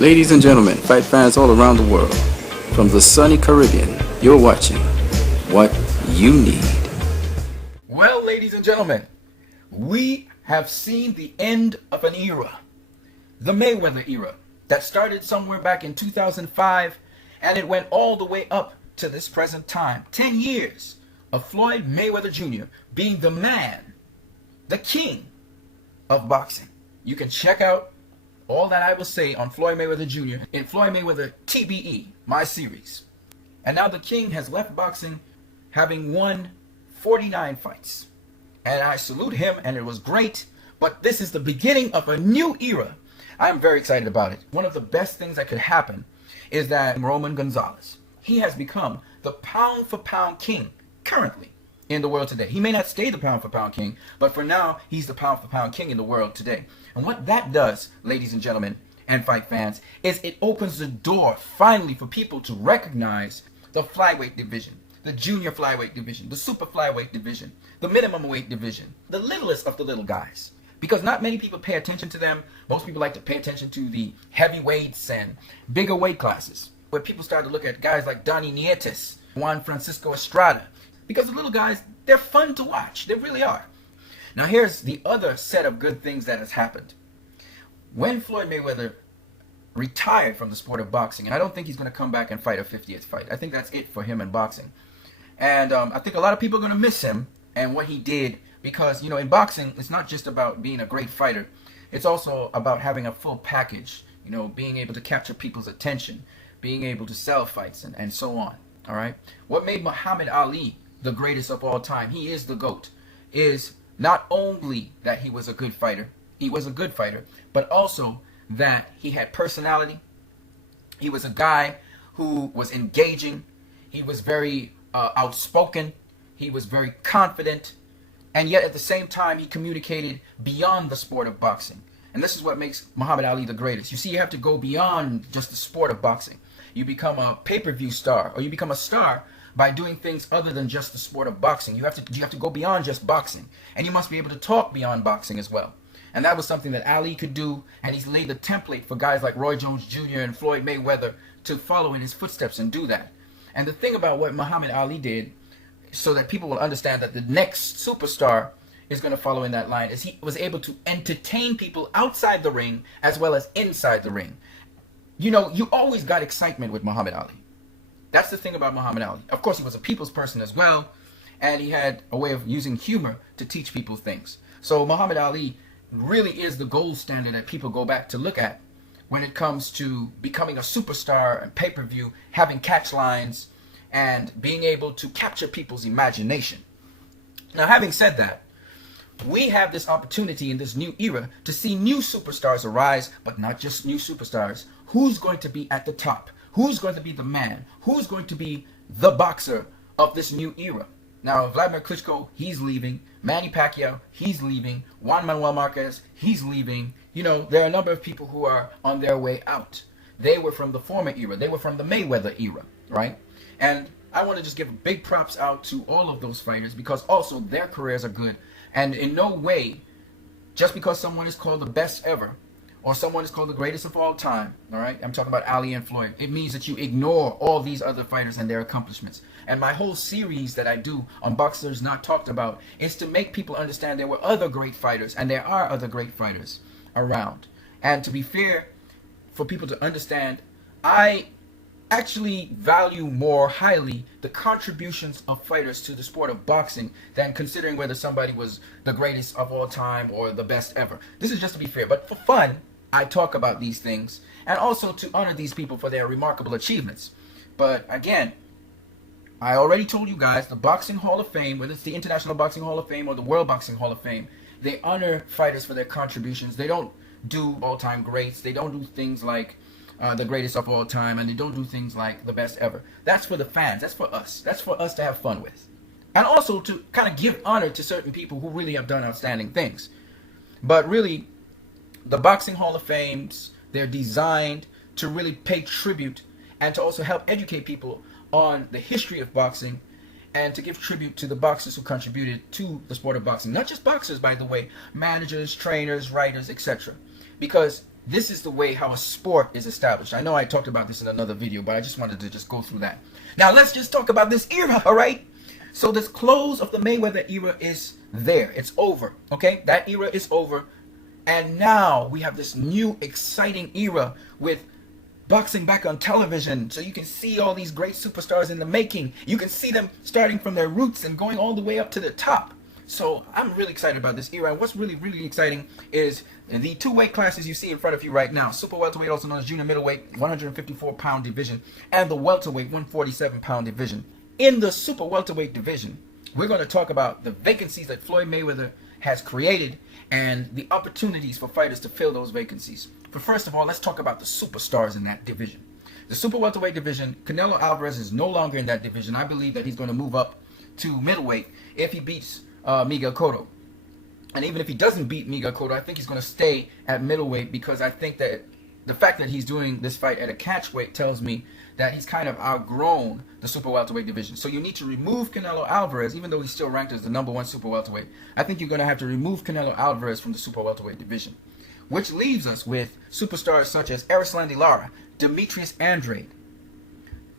Ladies and gentlemen, fight fans all around the world, from the sunny Caribbean, you're watching What You Need. Well, ladies and gentlemen, we have seen the end of an era, the Mayweather era, that started somewhere back in 2005, and it went all the way up to this present time. 10 years of Floyd Mayweather Jr. being the man, the king of boxing. You can check out all that I will say on Floyd Mayweather Jr. in Floyd Mayweather TBE, my series. And now the king has left boxing having won 49 fights. And I salute him, and it was great. But this is the beginning of a new era. I'm very excited about it. One of the best things that could happen is that Roman Gonzalez, he has become the pound for pound king currently in the world today. He may not stay the pound for pound king, but for now, he's the pound for pound king in the world today. And what that does, ladies and gentlemen, and fight fans, is it opens the door finally for people to recognize the flyweight division, the junior flyweight division, the super flyweight division, the minimum weight division, the littlest of the little guys. Because not many people pay attention to them. Most people like to pay attention to the heavyweights and bigger weight classes, where people start to look at guys like Donnie Nietes, Juan Francisco Estrada, because the little guys, they're fun to watch. They really are. Now here's the other set of good things that has happened. When Floyd Mayweather retired from the sport of boxing, and I don't think he's going to come back and fight a 50th fight. I think that's it for him in boxing. And I think a lot of people are going to miss him and what he did, because, you know, in boxing, it's not just about being a great fighter. It's also about having a full package, you know, being able to capture people's attention, being able to sell fights, and so on. All right. What made Muhammad Ali the greatest of all time, he is the GOAT, is not only that he was a good fighter, but also that he had personality. He was a guy who was engaging. He was very outspoken. He was very confident. And yet at the same time, he communicated beyond the sport of boxing. And this is what makes Muhammad Ali the greatest. You see, you have to go beyond just the sport of boxing. You become a pay-per-view star, or you become a star by doing things other than just the sport of boxing. You have to go beyond just boxing, and you must be able to talk beyond boxing as well. And that was something that Ali could do, and he's laid the template for guys like Roy Jones Jr. and Floyd Mayweather to follow in his footsteps and do that. And the thing about what Muhammad Ali did, so that people will understand that the next superstar is going to follow in that line, is he was able to entertain people outside the ring as well as inside the ring. You know, you always got excitement with Muhammad Ali. That's the thing about Muhammad Ali. Of course, he was a people's person as well, and he had a way of using humor to teach people things. So Muhammad Ali really is the gold standard that people go back to look at when it comes to becoming a superstar and pay-per-view, having catch lines, and being able to capture people's imagination. Now, having said that, we have this opportunity in this new era to see new superstars arise, but not just new superstars. Who's going to be at the top? Who's going to be the man? Who's going to be the boxer of this new era? Now, Vladimir Klitschko, he's leaving. Manny Pacquiao, he's leaving. Juan Manuel Marquez, he's leaving. You know, there are a number of people who are on their way out. They were from the former era. They were from the Mayweather era, right? And I want to just give big props out to all of those fighters, because also their careers are good. And in no way, just because someone is called the best ever, or someone is called the greatest of all time, all right? I'm talking about Ali and Floyd. It means that you ignore all these other fighters and their accomplishments. And my whole series that I do on Boxers Not Talked About is to make people understand there were other great fighters, and there are other great fighters around. And to be fair, for people to understand, I actually value more highly the contributions of fighters to the sport of boxing than considering whether somebody was the greatest of all time or the best ever. This is just to be fair, but for fun, I talk about these things, and also to honor these people for their remarkable achievements. But again, I already told you guys, the Boxing Hall of Fame, whether it's the International Boxing Hall of Fame or the World Boxing Hall of Fame, they honor fighters for their contributions. They don't do all-time greats. They don't do things like the greatest of all time, and they don't do things like the best ever. That's for the fans. That's for us. That's for us to have fun with. And also to kind of give honor to certain people who really have done outstanding things. But really, the Boxing Hall of Fames, they're designed to really pay tribute and to also help educate people on the history of boxing, and to give tribute to the boxers who contributed to the sport of boxing. Not just boxers, by the way, managers, trainers, writers, etc. Because this is the way how a sport is established. I know I talked about this in another video, but I just wanted to just go through that. Now let's just talk about this era, all right? So this close of the Mayweather era is there. It's over, okay? That era is over. And now we have this new exciting era with boxing back on television. So you can see all these great superstars in the making. You can see them starting from their roots and going all the way up to the top. So I'm really excited about this era. And what's really, really exciting is the two weight classes you see in front of you right now. Super welterweight, also known as junior middleweight, 154-pound division, and the welterweight, 147-pound division. In the super welterweight division, we're going to talk about the vacancies that Floyd Mayweather has created and the opportunities for fighters to fill those vacancies. But first of all, let's talk about the superstars in that division. The super welterweight division, Canelo Alvarez is no longer in that division. I believe that he's going to move up to middleweight if he beats Miguel Cotto. And even if he doesn't beat Miguel Cotto, I think he's going to stay at middleweight, because I think that the fact that he's doing this fight at a catchweight tells me that he's kind of outgrown the super welterweight division. So you need to remove Canelo Alvarez, even though he's still ranked as the #1 super welterweight. I think you're going to have to remove Canelo Alvarez from the super welterweight division, which leaves us with superstars such as Erislandy Lara, Demetrius Andrade.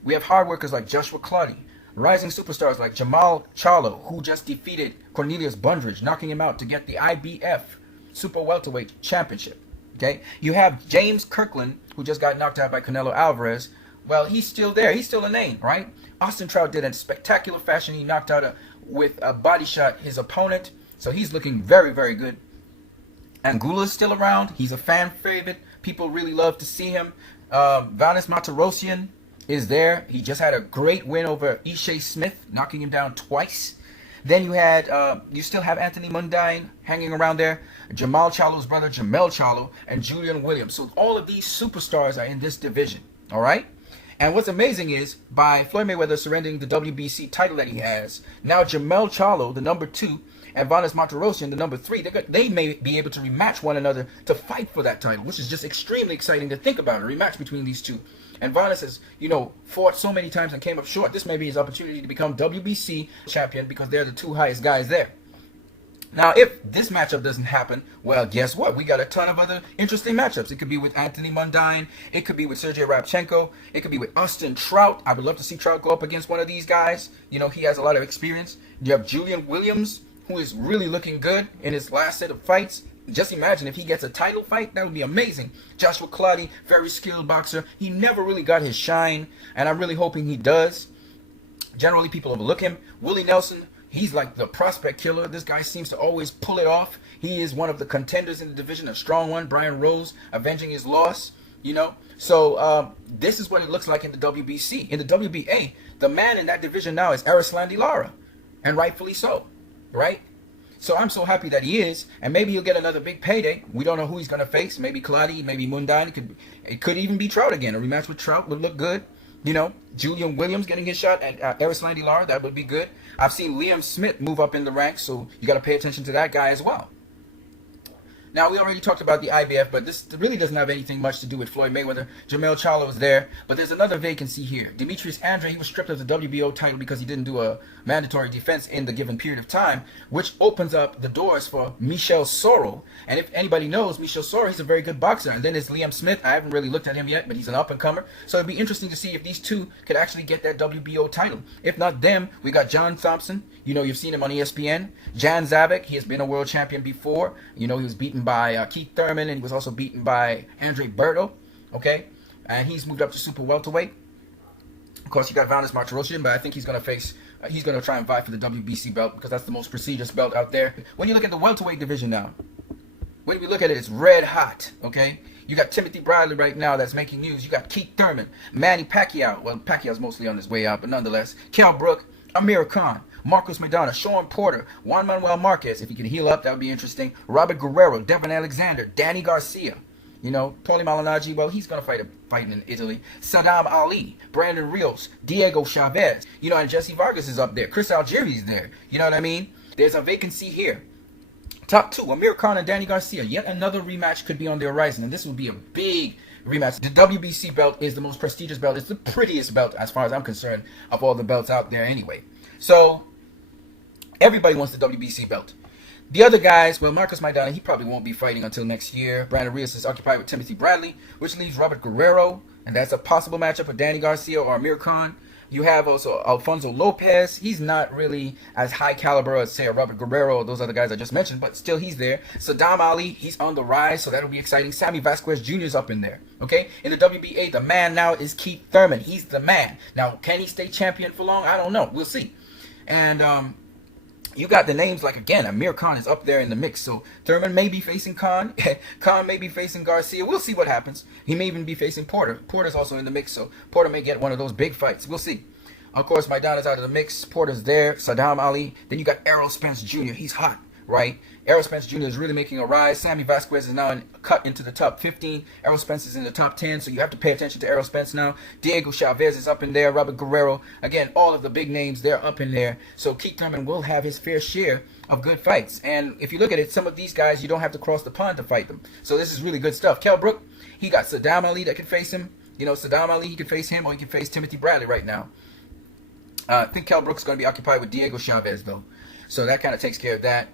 We have hard workers like Joshua Clottey, rising superstars like Jamal Charlo, who just defeated Cornelius Bundridge, knocking him out to get the IBF super welterweight championship. Okay, you have James Kirkland, who just got knocked out by Canelo Alvarez. Well, he's still there. He's still a name, right? Austin Trout did in spectacular fashion. He knocked out with a body shot his opponent. So he's looking very, very good. Angula's still around. He's a fan favorite. People really love to see him. Vanis Martirosyan is there. He just had a great win over Ishe Smith, knocking him down twice. Then you still have Anthony Mundine hanging around there, Jamal Charlo's brother Jamel Charlo, and Julian Williams. So all of these superstars are in this division, all right? And what's amazing is, by Floyd Mayweather surrendering the WBC title that he has, now Jamel Charlo, the #2, and Vanis Martirosyan, the #3, they may be able to rematch one another to fight for that title, which is just extremely exciting to think about, a rematch between these two. And Vanis has, fought so many times and came up short. This may be his opportunity to become WBC champion, because they're the two highest guys there. Now, if this matchup doesn't happen, well, guess what? We got a ton of other interesting matchups. It could be with Anthony Mundine. It could be with Sergey Rabchenko. It could be with Austin Trout. I would love to see Trout go up against one of these guys. He has a lot of experience. You have Julian Williams, who is really looking good in his last set of fights. Just imagine if he gets a title fight. That would be amazing. Joshua Clottey, very skilled boxer. He never really got his shine, and I'm really hoping he does. Generally, people overlook him. Willie Nelson, he's like the prospect killer. This guy seems to always pull it off. He is one of the contenders in the division, a strong one. Brian Rose avenging his loss, So this is what it looks like in the WBC. In the WBA, the man in that division now is Erislandy Lara, and rightfully so, right? So I'm so happy that he is, and maybe he'll get another big payday. We don't know who he's going to face. Maybe Clottey, maybe Mundine. It could even be Trout again. A rematch with Trout would look good. Julian Williams getting his shot at Erislandy Lara, that would be good. I've seen Liam Smith move up in the ranks, so you got to pay attention to that guy as well. Now, we already talked about the IBF, but this really doesn't have anything much to do with Floyd Mayweather. Jamel Charlo is there, but there's another vacancy here. Demetrius Andrade, he was stripped of the WBO title because he didn't do a mandatory defense in the given period of time, which opens up the doors for Michel Soro. And if anybody knows, Michel Soro, he's a very good boxer. And then there's Liam Smith. I haven't really looked at him yet, but he's an up-and-comer. So it'd be interesting to see if these two could actually get that WBO title. If not them, we got John Thompson. You've seen him on ESPN. Jan Zavik, he has been a world champion before. He was beaten by Keith Thurman, and he was also beaten by Andre Berto, okay? And he's moved up to super welterweight. Of course, you got Vanis Martirosyan, but I think he's going to try and vie for the WBC belt, because that's the most prestigious belt out there. When you look at the welterweight division now, when we look at it, it's red hot, okay? You got Timothy Bradley right now that's making news. You got Keith Thurman, Manny Pacquiao. Well, Pacquiao's mostly on his way out, but nonetheless. Kell Brook, Amir Khan, Marcus Maidana, Sean Porter, Juan Manuel Marquez. If he can heal up, that would be interesting. Robert Guerrero, Devin Alexander, Danny Garcia. Paulie Malignaggi, well, he's going to fight in Italy. Saddam Ali, Brandon Rios, Diego Chavez. And Jesse Vargas is up there. Chris Algieri's there. You know what I mean? There's a vacancy here. Top two, Amir Khan and Danny Garcia. Yet another rematch could be on the horizon, and this would be a big rematch. The WBC belt is the most prestigious belt. It's the prettiest belt, as far as I'm concerned, of all the belts out there anyway. So everybody wants the WBC belt. The other guys, well, Marcos Maidana, he probably won't be fighting until next year. Brandon Rios is occupied with Timothy Bradley, which leaves Robert Guerrero, and that's a possible matchup with Danny Garcia or Amir Khan. You have also Alfonso Lopez. He's not really as high caliber as, say, a Robert Guerrero or those other guys I just mentioned, but still he's there. Saddam Ali, he's on the rise, so that'll be exciting. Sammy Vasquez Jr. is up in there, okay? In the WBA, the man now is Keith Thurman. He's the man. Now, can he stay champion for long? I don't know. We'll see. And you got the names like, again, Amir Khan is up there in the mix. So Thurman may be facing Khan. Khan may be facing Garcia. We'll see what happens. He may even be facing Porter. Porter's also in the mix, so Porter may get one of those big fights. We'll see. Of course, Maidana's out of the mix. Porter's there. Saddam Ali. Then you got Errol Spence Jr. He's hot, right? Errol Spence Jr. is really making a rise. Sammy Vasquez is now cut into the top 15. Errol Spence is in the top 10, so you have to pay attention to Errol Spence now. Diego Chavez is up in there. Robert Guerrero. Again, all of the big names, they're up in there. So Keith Thurman will have his fair share of good fights. And if you look at it, some of these guys, you don't have to cross the pond to fight them. So this is really good stuff. Kell Brook, he got Saddam Ali that can face him. You know, Saddam Ali, he can face him, or he can face Timothy Bradley right now. I think Kell Brook's going to be occupied with Diego Chavez, though. So that kind of takes care of that.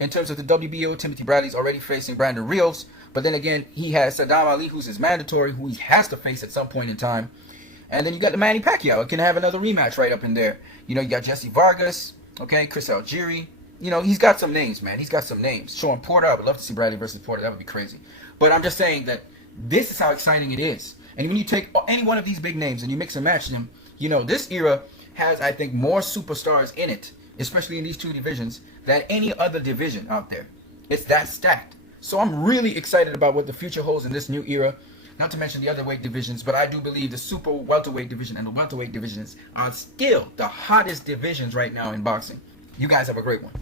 In terms of the WBO, Timothy Bradley's already facing Brandon Rios. But then again, he has Saddam Ali, who's his mandatory, who he has to face at some point in time. And then you got the Manny Pacquiao. It can have another rematch right up in there. You know, you got Jesse Vargas, okay, Chris Algieri. You know, he's got some names, man. He's got some names. Sean Porter, I would love to see Bradley versus Porter. That would be crazy. But I'm just saying that this is how exciting it is. And when you take any one of these big names and you mix and match them, you know, this era has, I think, more superstars in it, especially in these two divisions, than any other division out there. It's that stacked. So I'm really excited about what the future holds in this new era. Not to mention the other weight divisions, but I do believe the super welterweight division and the welterweight divisions are still the hottest divisions right now in boxing. You guys have a great one.